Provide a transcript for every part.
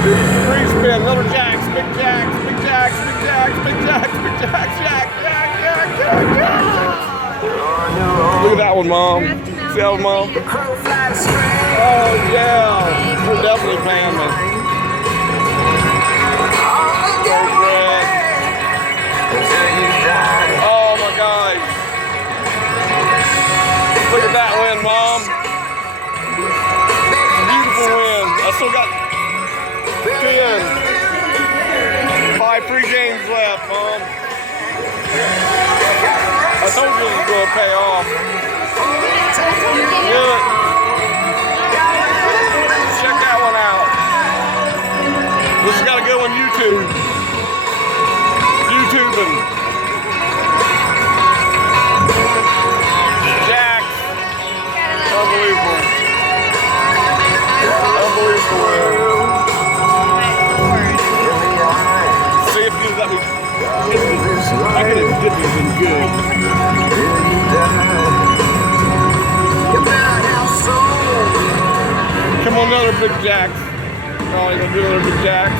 Three spin, another jacks, big jacks, big jacks, big jacks, big jacks, big jacks, jack. Look at that one, Mom. See that one, Mom? Oh, yeah. We're definitely paying me. Oh, my gosh. Look at that win, Mom. Beautiful win. I still got 5 free games left, Mom. I told you it was going to pay off. Look. Check that one out. This has got to go on YouTube. YouTubing. Jacks. Unbelievable. Unbelievable. See if you let me. I could have dipped it in good. Come on, another big jacks. Oh, you're gonna do another big jacks.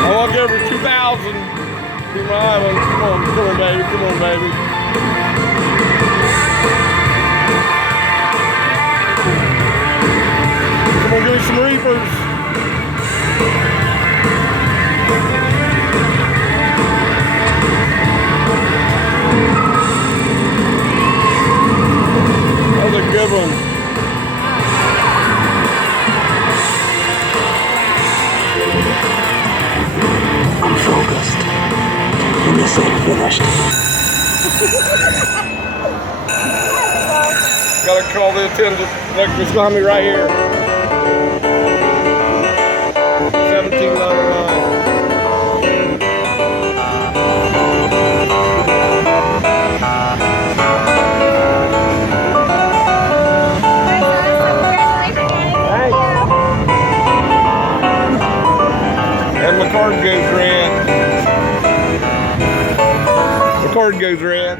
I want to go over 2,000. Be my island. Come on, baby. Come on, baby. Come on, give me some reapers. That was a good one. I'm focused. And this ain't finished. Gotta call the attendant. Look, it's behind me right here. 1799. And my card goes red. The card goes red.